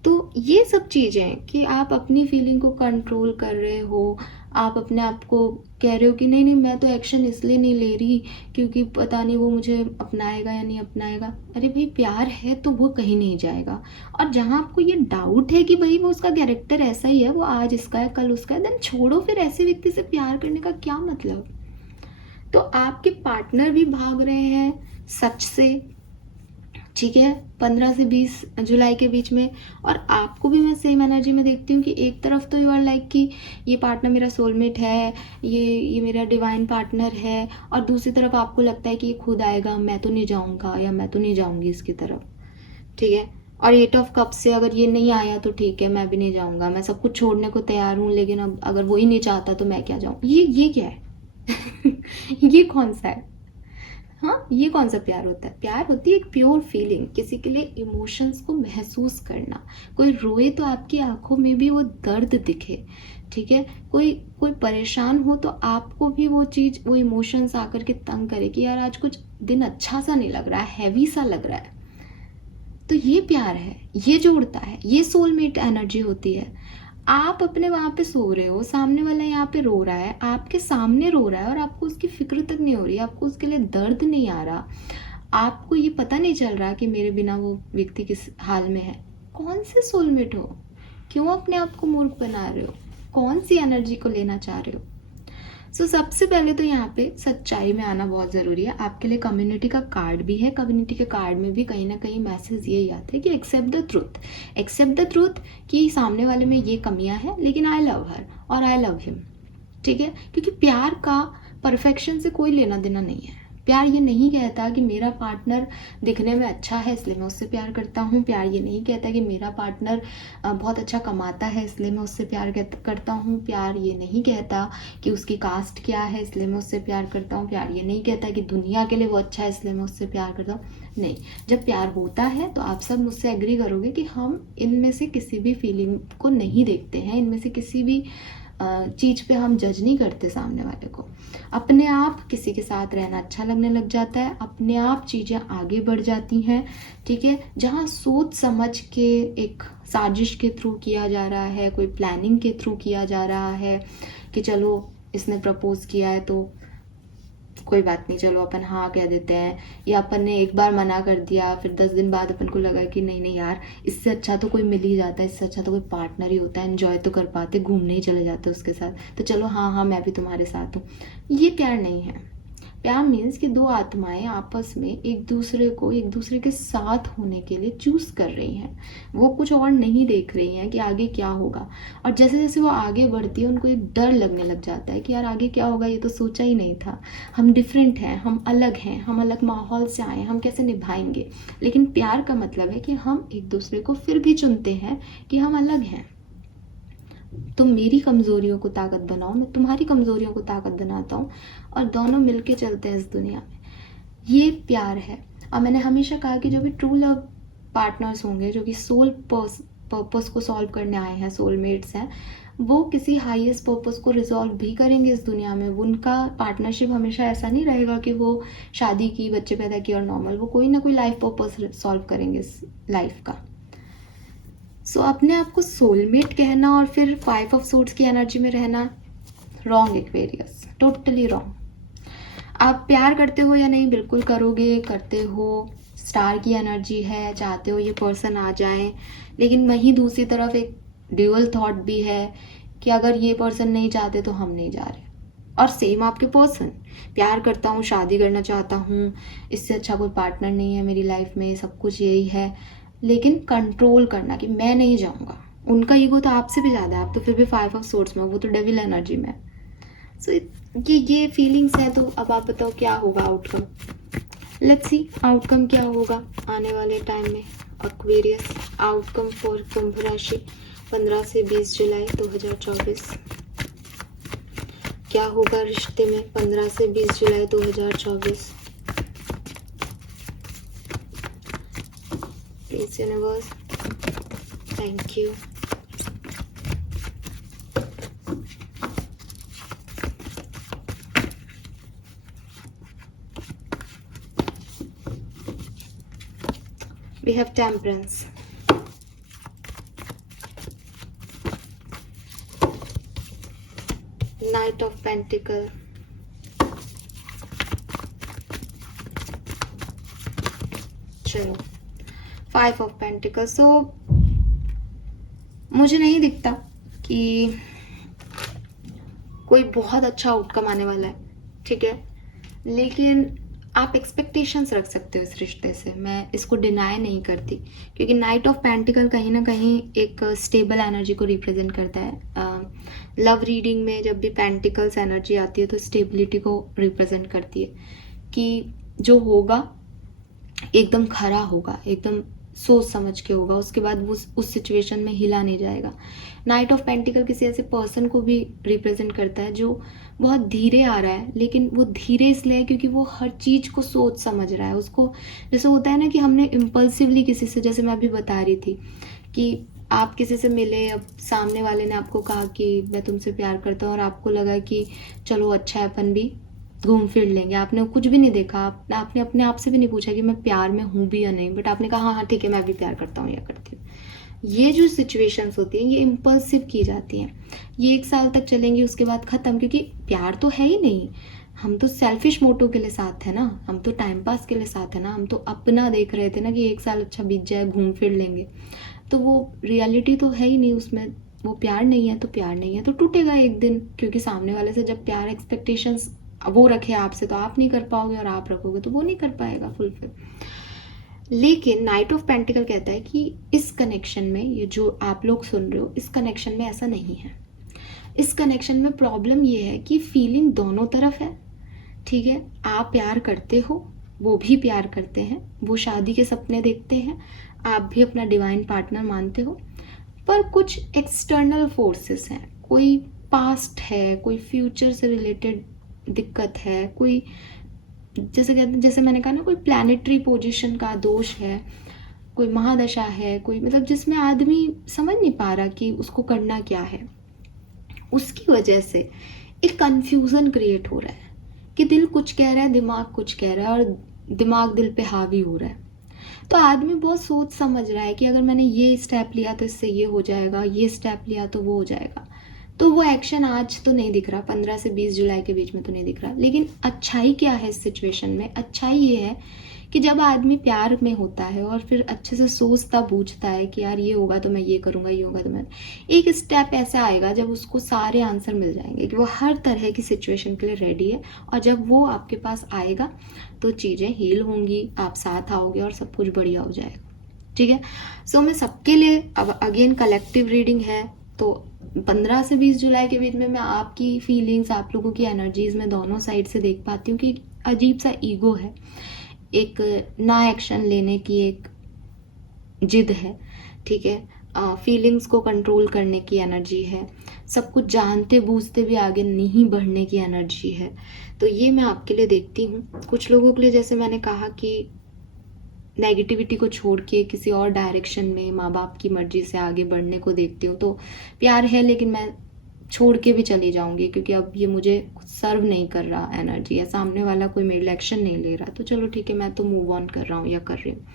तो ये सब चीज़ें कि आप अपनी फीलिंग को कंट्रोल कर रहे हो, आप अपने आप को कह रहे हो कि नहीं मैं तो एक्शन इसलिए नहीं ले रही क्योंकि पता नहीं वो मुझे अपनाएगा या नहीं अपनाएगा। अरे भाई प्यार है तो वो कहीं नहीं जाएगा। और जहाँ आपको ये डाउट है कि भाई वो उसका कैरेक्टर ऐसा ही है, वो आज इसका है कल उसका है, देन छोड़ो, फिर ऐसे व्यक्ति से प्यार करने का क्या मतलब। तो आपके पार्टनर भी भाग रहे हैं सच से, ठीक है, 15 से 20 जुलाई के बीच में, और आपको भी मैं सेम एनर्जी में देखती हूँ कि एक तरफ तो यू आर लाइक कि ये पार्टनर मेरा सोलमेट है, ये मेरा डिवाइन पार्टनर है, और दूसरी तरफ आपको लगता है कि ये खुद आएगा, मैं तो नहीं जाऊँगा या मैं तो नहीं जाऊँगी इसकी तरफ, ठीक है। और 8 ऑफ कप से अगर ये नहीं आया तो ठीक है, मैं भी नहीं जाऊँगा, मैं सब कुछ छोड़ने को तैयार हूँ, लेकिन अब अगर वो ही नहीं चाहता तो मैं क्या जाऊँ। ये क्या है? ये कौन सा है? हाँ, ये कौन सा प्यार होता है? प्यार होती है एक प्योर फीलिंग, किसी के लिए इमोशंस को महसूस करना। कोई रोए तो आपकी आंखों में भी वो दर्द दिखे, ठीक है। कोई परेशान हो तो आपको भी वो चीज़, वो इमोशंस आकर के तंग करे कि यार आज कुछ दिन अच्छा सा नहीं लग रहा है, हैवी सा लग रहा है। तो ये प्यार है, ये जोड़ता है, ये सोलमेट एनर्जी होती है। आप अपने वहाँ पे सो रहे हो, सामने वाला यहाँ पे रो रहा है, आपके सामने रो रहा है और आपको उसकी फिक्र तक नहीं हो रही, आपको उसके लिए दर्द नहीं आ रहा, आपको ये पता नहीं चल रहा कि मेरे बिना वो व्यक्ति किस हाल में है। कौन से सोलमेट हो? क्यों अपने आप को मूर्ख बना रहे हो? कौन सी एनर्जी को लेना चाह रहे हो? सबसे पहले तो यहाँ पे सच्चाई में आना बहुत ज़रूरी है। आपके लिए कम्युनिटी का कार्ड भी है, कम्युनिटी के कार्ड में भी कहीं ना कहीं मैसेज यही आते हैं कि accept the truth, accept the truth कि सामने वाले में ये कमियां हैं, लेकिन आई लव हर और आई लव हिम। ठीक है, क्योंकि प्यार का परफेक्शन से कोई लेना देना नहीं है। प्यार ये नहीं कहता कि मेरा पार्टनर दिखने में अच्छा है इसलिए मैं उससे प्यार करता हूँ। प्यार ये नहीं कहता कि मेरा पार्टनर बहुत अच्छा कमाता है इसलिए मैं उससे प्यार करता हूँ। प्यार ये नहीं कहता कि उसकी कास्ट क्या है इसलिए मैं उससे प्यार करता हूँ। प्यार ये नहीं कहता कि दुनिया के लिए वो अच्छा है इसलिए मैं उससे प्यार करता हूँ। नहीं, जब प्यार होता है तो आप सब मुझसे एग्री करोगे कि हम इनमें से किसी भी फीलिंग को नहीं देखते हैं, इनमें से किसी भी चीज़ पे हम जज नहीं करते सामने वाले को। अपने आप किसी के साथ रहना अच्छा लगने लग जाता है, अपने आप चीज़ें आगे बढ़ जाती हैं। ठीक है, जहाँ सोच समझ के एक साजिश के थ्रू किया जा रहा है, कोई प्लानिंग के थ्रू किया जा रहा है कि चलो इसने प्रपोज किया है तो कोई बात नहीं, चलो अपन हाँ कह देते हैं, या अपन ने एक बार मना कर दिया, फिर 10 दिन बाद अपन को लगा कि नहीं नहीं यार, इससे अच्छा तो कोई मिल ही जाता है, इससे अच्छा तो कोई पार्टनर ही होता है, एंजॉय तो कर पाते, घूमने ही चले जाते उसके साथ, तो चलो हाँ हाँ मैं भी तुम्हारे साथ हूँ। ये प्यार नहीं है। प्यार मीन्स कि दो आत्माएं आपस में एक दूसरे के साथ होने के लिए चूज कर रही हैं। वो कुछ और नहीं देख रही हैं कि आगे क्या होगा, और जैसे जैसे वो आगे बढ़ती है उनको एक डर लगने लग जाता है कि यार आगे क्या होगा, ये तो सोचा ही नहीं था, हम डिफरेंट हैं, हम अलग हैं, हम अलग माहौल से आए हैं, हम कैसे निभाएंगे। लेकिन प्यार का मतलब है कि हम एक दूसरे को फिर भी चुनते हैं कि हम अलग हैं। तुम मेरी कमज़ोरियों को ताकत बनाओ, मैं तुम्हारी कमज़ोरियों को ताकत बनाता हूँ, और दोनों मिलके चलते हैं इस दुनिया में। ये प्यार है। और मैंने हमेशा कहा कि जो भी ट्रू लव पार्टनर्स होंगे, जो कि सोल पर्पस को सॉल्व करने आए हैं, सोलमेट्स हैं, वो किसी हाईएस्ट पर्पस को रिजॉल्व भी करेंगे इस दुनिया में। उनका पार्टनरशिप हमेशा ऐसा नहीं रहेगा कि वो शादी की, बच्चे पैदा किए और नॉर्मल, वो कोई ना कोई लाइफ पर्पस सॉल्व करेंगे इस लाइफ का। अपने आप को सोलमेट कहना और फिर 5 ऑफ सोर्ड्स की एनर्जी में रहना, रॉन्ग एक्वेरियस, टोटली रॉन्ग। आप प्यार करते हो या नहीं, बिल्कुल करोगे, करते हो, स्टार की एनर्जी है, चाहते हो ये पर्सन आ जाए, लेकिन वहीं दूसरी तरफ एक ड्यूअल थॉट भी है कि अगर ये पर्सन नहीं चाहते तो हम नहीं जा रहे। और सेम आपके पर्सन, प्यार करता हूँ, शादी करना चाहता हूँ, इससे अच्छा कोई पार्टनर नहीं है मेरी लाइफ में, सब कुछ यही है, लेकिन कंट्रोल करना कि मैं नहीं जाऊँगा। उनका ईगो तो आपसे भी ज़्यादा है, आप तो फिर भी 5 ऑफ सोर्ड्स में, वो तो डेविल एनर्जी में। ये फीलिंग्स है। तो अब आप बताओ क्या होगा आउटकम। लेट्स सी आउटकम क्या होगा आने वाले टाइम में। एक्वेरियस, आउटकम फॉर कुंभ राशि 15 से 20 जुलाई 2024। क्या होगा रिश्ते में 15 से 20 जुलाई 2024। Please universe, thank you. We have Temperance, Knight of Pentacle, चलो 5 ऑफ पेंटिकल। मुझे नहीं दिखता कि कोई बहुत अच्छा आउटकम आने वाला है, ठीक है, लेकिन आप एक्सपेक्टेशंस रख सकते हो इस रिश्ते से, मैं इसको डिनाई नहीं करती, क्योंकि नाइट ऑफ पेंटिकल कहीं ना कहीं एक स्टेबल एनर्जी को रिप्रेजेंट करता है। लव रीडिंग में जब भी पेंटिकल्स एनर्जी आती है तो स्टेबिलिटी को रिप्रेजेंट करती है कि जो होगा एकदम खरा होगा, एकदम सोच समझ के होगा, उसके बाद वो उस सिचुएशन में हिला नहीं जाएगा। नाइट ऑफ पेंटिकल किसी ऐसे पर्सन को भी रिप्रेजेंट करता है जो बहुत धीरे आ रहा है, लेकिन वो धीरे इसलिए क्योंकि वो हर चीज़ को सोच समझ रहा है। उसको जैसे होता है ना कि हमने इम्पल्सिवली किसी से, जैसे मैं अभी बता रही थी कि आप किसी से मिले, अब सामने वाले ने आपको कहा कि मैं तुमसे प्यार करता हूँ, और आपको लगा कि चलो अच्छा है अपन भी घूम फिर लेंगे, आपने कुछ भी नहीं देखा, आपने अपने आप से भी नहीं पूछा कि मैं प्यार में हूँ भी या नहीं, बट आपने कहा हाँ हाँ ठीक है मैं भी प्यार करता हूँ या करती हूँ। ये जो सिचुएशंस होती हैं ये इम्पल्सिव की जाती हैं, ये 1 साल तक चलेंगी, उसके बाद ख़त्म, क्योंकि प्यार तो है ही नहीं। हम तो सेल्फिश मोटो के लिए साथ है ना, हम तो टाइम पास के लिए साथ है ना, हम तो अपना देख रहे थे ना कि 1 साल अच्छा बीत जाए, घूम फिर लेंगे। तो वो रियलिटी तो है ही नहीं उसमें, वो प्यार नहीं है तो प्यार नहीं है, तो टूटेगा एक दिन, क्योंकि सामने वाले से जब प्यार एक्सपेक्टेशंस वो रखे आपसे तो आप नहीं कर पाओगे, और आप रखोगे तो वो नहीं कर पाएगा फुलफिल। लेकिन नाइट ऑफ पेंटिकल कहता है कि इस कनेक्शन में, ये जो आप लोग सुन रहे हो, इस कनेक्शन में ऐसा नहीं है। इस कनेक्शन में प्रॉब्लम ये है कि फीलिंग दोनों तरफ है, ठीक है। आप प्यार करते हो, वो भी प्यार करते हैं, वो शादी के सपने देखते हैं, आप भी अपना डिवाइन पार्टनर मानते हो, पर कुछ एक्सटर्नल फोर्सेस हैं, कोई पास्ट है, कोई फ्यूचर से रिलेटेड दिक्कत है, कोई जैसे कहते हैं, जैसे मैंने कहा ना, कोई प्लैनेटरी पोजीशन का दोष है, कोई महादशा है, कोई मतलब जिसमें आदमी समझ नहीं पा रहा कि उसको करना क्या है। उसकी वजह से एक कंफ्यूजन क्रिएट हो रहा है कि दिल कुछ कह रहा है, दिमाग कुछ कह रहा है, और दिमाग दिल पे हावी हो रहा है। तो आदमी बहुत सोच समझ रहा है कि अगर मैंने ये स्टेप लिया तो इससे ये हो जाएगा, ये स्टेप लिया तो वो हो जाएगा। तो वो एक्शन आज तो नहीं दिख रहा, 15 से 20 जुलाई के बीच में तो नहीं दिख रहा। लेकिन अच्छाई क्या है इस सिचुएशन में? अच्छाई ये है कि जब आदमी प्यार में होता है और फिर अच्छे से सोचता बूझता है कि यार ये होगा तो मैं ये करूँगा, ये होगा तो मैं, एक स्टेप ऐसा आएगा जब उसको सारे आंसर मिल जाएंगे कि वो हर तरह की सिचुएशन के लिए रेडी है। और जब वो आपके पास आएगा तो चीज़ें हील होंगी, आप साथ आओगे और सब कुछ बढ़िया हो जाएगा, ठीक है। सो मैं सबके लिए, अब अगेन कलेक्टिव रीडिंग है, तो 15 से 20 जुलाई के बीच में मैं आपकी फीलिंग्स, आप लोगों की एनर्जीज में दोनों साइड से देख पाती हूँ कि अजीब सा ईगो है, एक ना एक्शन लेने की एक जिद है, ठीक है। फीलिंग्स को कंट्रोल करने की एनर्जी है, सब कुछ जानते बूझते भी आगे नहीं बढ़ने की एनर्जी है। तो ये मैं आपके लिए देखती हूँ। कुछ लोगों के लिए, जैसे मैंने कहा कि नेगेटिविटी को छोड़ के किसी और डायरेक्शन में माँ बाप की मर्जी से आगे बढ़ने को देखती हूँ। तो प्यार है लेकिन मैं छोड़ के भी चली जाऊंगी, क्योंकि अब ये मुझे सर्व नहीं कर रहा एनर्जी, या सामने वाला कोई मेरे लिए एक्शन नहीं ले रहा, तो चलो ठीक है, मैं तो मूव ऑन कर रहा हूँ या कर रही हूँ।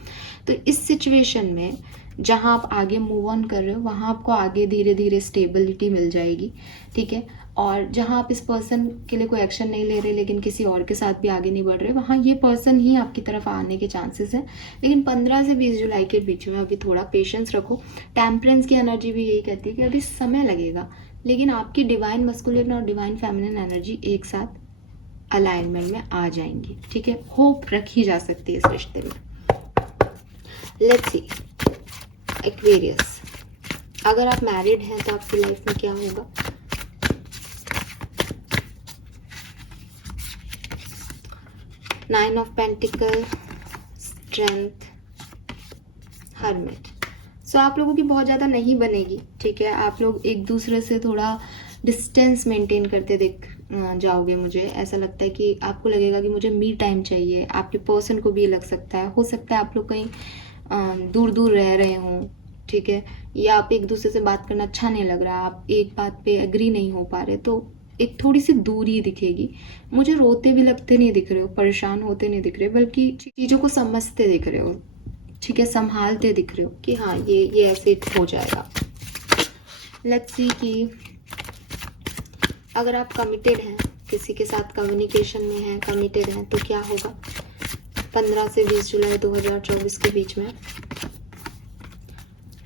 तो इस सिचुएशन में जहाँ आप आगे मूव ऑन कर रहे हो, वहाँ आपको आगे धीरे धीरे स्टेबिलिटी मिल जाएगी, ठीक है। और जहाँ आप इस पर्सन के लिए कोई एक्शन नहीं ले रहे लेकिन किसी और के साथ भी आगे नहीं बढ़ रहे, वहाँ ये पर्सन ही आपकी तरफ आने के चांसेस हैं। लेकिन 15 से 20 जुलाई के बीच में अभी थोड़ा पेशेंस रखो। टेम्परेंस की एनर्जी भी यही कहती है कि अभी समय लगेगा, लेकिन आपकी डिवाइन मस्कुलिन और डिवाइन फेमिनिन एनर्जी एक साथ अलाइनमेंट में आ जाएंगी, ठीक है। होप रखी जा सकती है इस रिश्ते में। लेट्स सी एक्वेरियस, अगर आप मैरिड हैं तो आपकी लाइफ में क्या होगा? Nine of pentacle, strength, hermit. So आप लोगों की बहुत ज़्यादा नहीं बनेगी, ठीक है। आप लोग एक दूसरे से थोड़ा डिस्टेंस मेंटेन करते दिख जाओगे। मुझे ऐसा लगता है कि आपको लगेगा कि मुझे मी टाइम चाहिए, आपके पर्सन को भी ये लग सकता है। हो सकता है आप लोग कहीं दूर दूर रह रहे हों, ठीक है, या आप एक दूसरे से बात करना अच्छा नहीं लग रहा, आप एक बात पे एग्री नहीं हो पा रहे, तो एक थोड़ी सी दूरी दिखेगी। मुझे रोते भी लगते नहीं दिख रहे हो, परेशान होते नहीं दिख रहे, बल्कि चीज़ों को समझते दिख रहे हो, ठीक है, संभालते दिख रहे हो कि हाँ ये ऐसे हो जाएगा। लेट्स सी कि अगर आप कमिटेड हैं, किसी के साथ कम्युनिकेशन में हैं, कमिटेड हैं, तो क्या होगा 15 से 20 जुलाई 2024 के बीच में?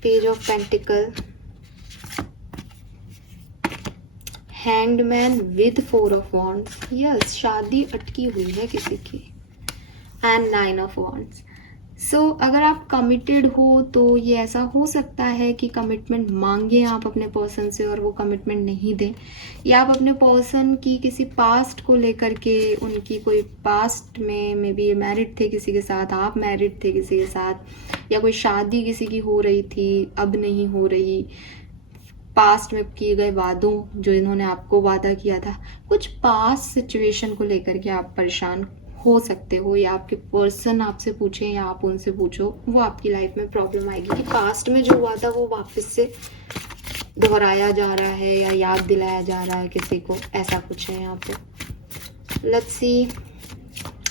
Page of pentacle, hanged with 4 of wands, yes, शादी अटकी हुई है किसी की, एंड 9 ऑफ वॉन्ड्स। सो अगर आप कमिटेड हो तो ये ऐसा हो सकता है कि कमिटमेंट मांगे आप अपने पर्सन से और वो कमिटमेंट नहीं दें, या आप अपने पर्सन की किसी पास्ट को लेकर के, उनकी कोई पास्ट में मे बी ये मैरिड थे किसी के साथ, आप मैरिड थे किसी के साथ, या कोई शादी किसी की हो रही थी अब नहीं हो रही, पास्ट में किए गए वादों जो इन्होंने आपको वादा किया था, कुछ पास्ट सिचुएशन को लेकर के आप परेशान हो सकते हो, या आपके पर्सन आपसे पूछे या आप उनसे पूछो, वो आपकी लाइफ में प्रॉब्लम आएगी कि पास्ट में जो हुआ था वो वापस से दोहराया जा रहा है या याद दिलाया जा रहा है किसी को, ऐसा कुछ है यहाँ पे। Let's see.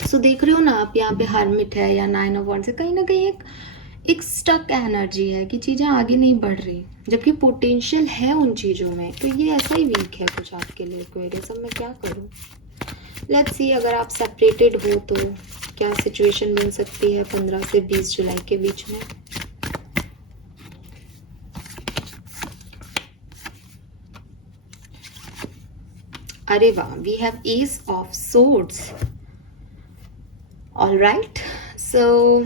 सो देख रहे हो ना आप, यहाँ पे हर्मिट है या 9 ऑफ वॉन्ड्स है, कहीं ना कहीं एक स्टक एनर्जी है कि चीज़ें आगे नहीं बढ़ रही, जबकि पोटेंशियल है उन चीज़ों में। तो ये ऐसा ही वीक है कुछ आपके लिए एक्वेरियस। अब मैं क्या करूँ? लेट्स सी, अगर आप सेपरेटेड हो तो क्या सिचुएशन बन सकती है 15 से 20 जुलाई के बीच में। अरे वाह, we have ace of swords. Alright, so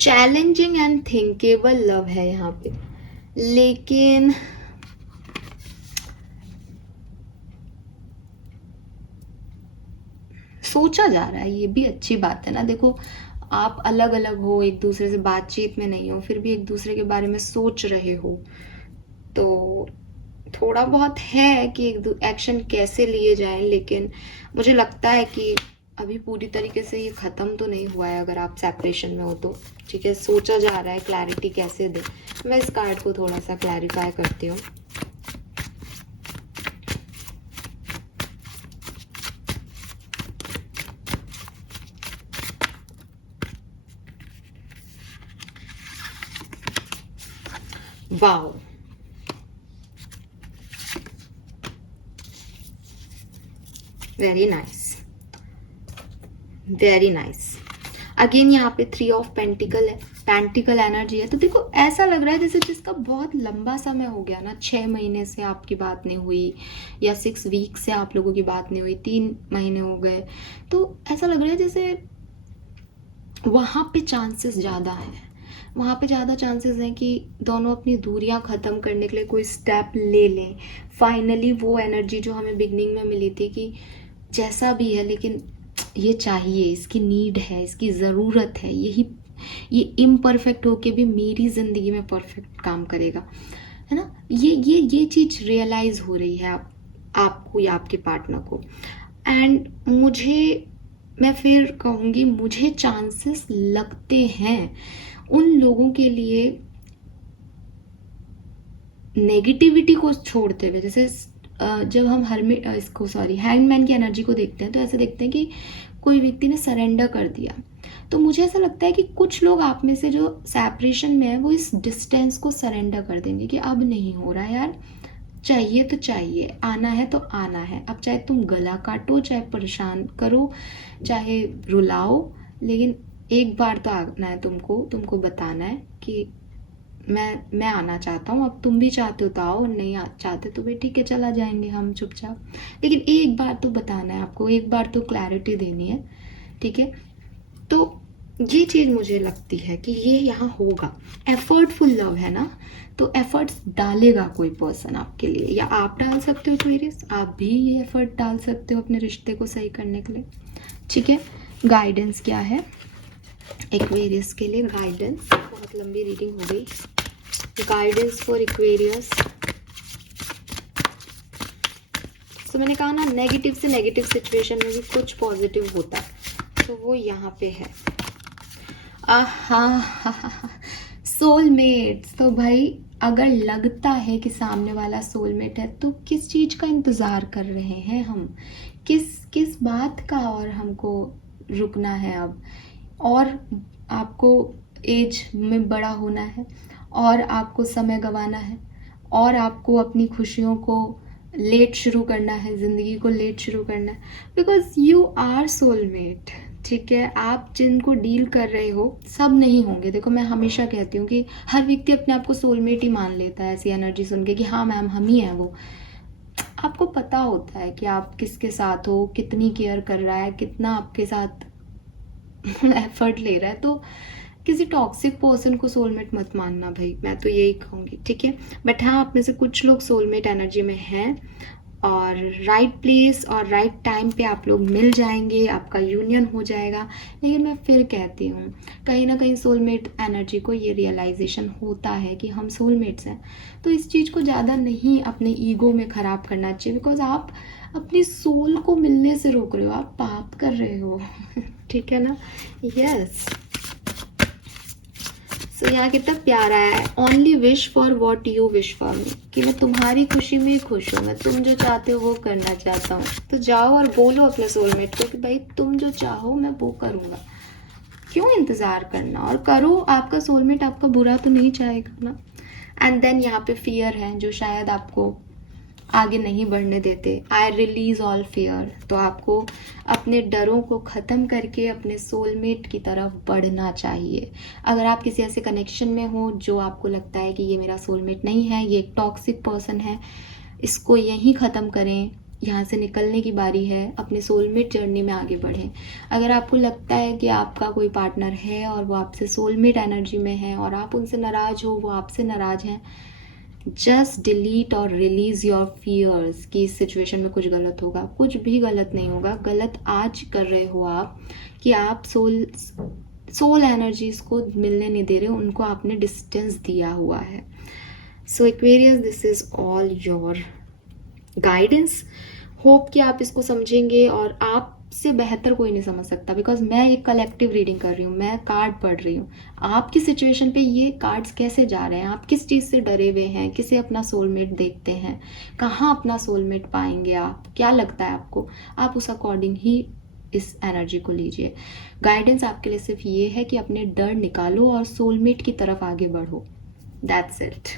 challenging and thinkable love है यहाँ पे, लेकिन सोचा जा रहा है, ये भी अच्छी बात है ना। देखो, आप अलग अलग हो, एक दूसरे से बातचीत में नहीं हो, फिर भी एक दूसरे के बारे में सोच रहे हो, तो थोड़ा बहुत है कि एक एक्शन कैसे लिए जाएं। लेकिन मुझे लगता है कि अभी पूरी तरीके से ये ख़त्म तो नहीं हुआ है। अगर आप सेपरेशन में हो तो ठीक है, सोचा जा रहा है क्लैरिटी कैसे दे। मैं इस कार्ड को थोड़ा सा क्लैरिफाई करती हूँ। Wow, very nice, very nice. Again यहाँ पे 3 ऑफ पेंटिकल है, पेंटिकल एनर्जी है। तो देखो, ऐसा लग रहा है जैसे जिसका बहुत लंबा समय हो गया ना, 6 महीने से आपकी बात नहीं हुई, या 6 वीक से आप लोगों की बात नहीं हुई, 3 महीने हो गए। तो ऐसा लग रहा है जैसे वहाँ पे चांसेस ज़्यादा हैं, वहाँ पे ज़्यादा चांसेस हैं कि दोनों अपनी दूरियां ख़त्म करने के लिए कोई स्टेप ले लें। फाइनली वो एनर्जी जो हमें बिगनिंग में मिली थी कि जैसा भी है, लेकिन ये चाहिए, इसकी नीड है, इसकी ज़रूरत है, ये इम्परफेक्ट होके भी मेरी ज़िंदगी में परफेक्ट काम करेगा, है ना। ये चीज़ रियलाइज़ हो रही है आपको या आपके पार्टनर को। एंड मैं फिर कहूँगी, मुझे चांसेस लगते हैं उन लोगों के लिए नेगेटिविटी को छोड़ते हुए। जैसे जब हम हैंगमैन की एनर्जी को देखते हैं तो ऐसे देखते हैं कि कोई व्यक्ति ने सरेंडर कर दिया। तो मुझे ऐसा लगता है कि कुछ लोग आप में से जो सेपरेशन में है वो इस डिस्टेंस को सरेंडर कर देंगे कि अब नहीं हो रहा यार, चाहिए तो चाहिए, आना है तो आना है। अब चाहे तुम गला काटो, चाहे परेशान करो, चाहे रुलाओ, लेकिन एक बार तो आना है तुमको बताना है कि मैं आना चाहता हूँ। अब तुम भी चाहते हो तो आओ, नहीं चाहते तो भी ठीक है, चला जाएंगे हम चुपचाप। लेकिन एक बार तो बताना है आपको, एक बार तो क्लैरिटी देनी है, ठीक है। तो ये चीज़ मुझे लगती है कि ये यहाँ होगा। एफर्टफुल लव है ना, तो एफर्ट्स डालेगा कोई पर्सन आपके लिए, या आप डाल सकते हो एक्वेरियस, आप भी ये एफर्ट डाल सकते हो अपने रिश्ते को सही करने के लिए, ठीक है। गाइडेंस क्या है एक्वेरियस के लिए? गाइडेंस, बहुत लंबी रीडिंग हो गई। Guidance for Aquarius. तो मैंने कहा ना, नेगेटिव से नेगेटिव सिचुएशन में भी कुछ पॉजिटिव होता है, तो वो यहाँ पे है। सोलमेट्स। तो भाई, अगर लगता है कि सामने वाला सोलमेट है तो किस चीज़ का इंतज़ार कर रहे हैं हम? किस बात का और हमको रुकना है अब? और आपको एज में बड़ा होना है, और आपको समय गंवाना है, और आपको अपनी खुशियों को लेट शुरू करना है, ज़िंदगी को लेट शुरू करना है, बिकॉज यू आर सोलमेट, ठीक है। आप जिनको डील कर रहे हो सब नहीं होंगे। देखो, मैं हमेशा कहती हूँ कि हर व्यक्ति अपने आप को सोलमेट ही मान लेता है ऐसी एनर्जी सुन के कि हाँ मैम, हम ही हैं वो। आपको पता होता है कि आप किसके साथ हो, कितनी केयर कर रहा है, कितना आपके साथ एफर्ट ले रहा है। तो किसी टॉक्सिक पर्सन को सोलमेट मत मानना भाई, मैं तो यही कहूँगी, ठीक है। बट हाँ, आप में से कुछ लोग सोलमेट एनर्जी में हैं, और राइट प्लेस और राइट टाइम पे आप लोग मिल जाएंगे, आपका यूनियन हो जाएगा। लेकिन मैं फिर कहती हूँ, कहीं ना कहीं सोलमेट एनर्जी को ये रियलाइजेशन होता है कि हम सोलमेट्स हैं। तो इस चीज़ को ज़्यादा नहीं अपने ईगो में ख़राब करना चाहिए, बिकॉज आप अपनी सोल को मिलने से रोक रहे हो, आप पाप कर रहे हो ठीक है ना। यस, सो यहाँ कितना प्यारा है। Only wish for what you wish for me, कि मैं तुम्हारी खुशी में खुश हूँ, मैं तुम जो चाहते हो वो करना चाहता हूँ। तो जाओ और बोलो अपने सोलमेट को कि भाई तुम जो चाहो मैं वो करूँगा। क्यों इंतज़ार करना, और करो, आपका सोलमेट आपका बुरा तो नहीं चाहेगा ना। एंड देन यहाँ पे फियर है जो शायद आपको आगे नहीं बढ़ने देते। आई रिलीज ऑल फियर, तो आपको अपने डरों को ख़त्म करके अपने सोलमेट की तरफ बढ़ना चाहिए। अगर आप किसी ऐसे कनेक्शन में हो जो आपको लगता है कि ये मेरा सोलमेट नहीं है, ये एक टॉक्सिक पर्सन है, इसको यहीं ख़त्म करें, यहाँ से निकलने की बारी है, अपने सोलमेट जर्नी में आगे बढ़ें। अगर आपको लगता है कि आपका कोई पार्टनर है और वो आपसे सोलमेट एनर्जी में है और आप उनसे नाराज़ हो, वो आपसे नाराज़ हैं, जस्ट डिलीट और रिलीज योर फियर्स कि इस सिचुएशन में कुछ गलत होगा। कुछ भी गलत नहीं होगा। गलत आज कर रहे हो आप कि आप सोल एनर्जीज को मिलने नहीं दे रहे हो, उनको आपने डिस्टेंस दिया हुआ है। So Aquarius, this is all your guidance. Hope कि आप इसको समझेंगे, और आपसे बेहतर कोई नहीं समझ सकता, बिकॉज मैं एक कलेक्टिव रीडिंग कर रही हूँ, मैं कार्ड पढ़ रही हूँ। आपकी सिचुएशन पे ये कार्ड्स कैसे जा रहे हैं, आप किस चीज़ से डरे हुए हैं, किसे अपना सोलमेट देखते हैं, कहाँ अपना सोलमेट पाएंगे, आप क्या लगता है आपको, आप उस अकॉर्डिंग ही इस एनर्जी को लीजिए। गाइडेंस आपके लिए सिर्फ ये है कि अपने डर निकालो और सोलमेट की तरफ आगे बढ़ो। That's it.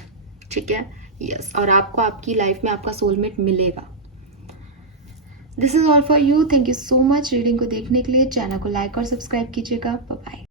ठीक है, यस। और आपको आपकी लाइफ में आपका सोलमेट मिलेगा। This is all for you. Thank you so much reading को देखने के लिए। चैनल को लाइक और सब्सक्राइब कीजिएगा। Bye bye.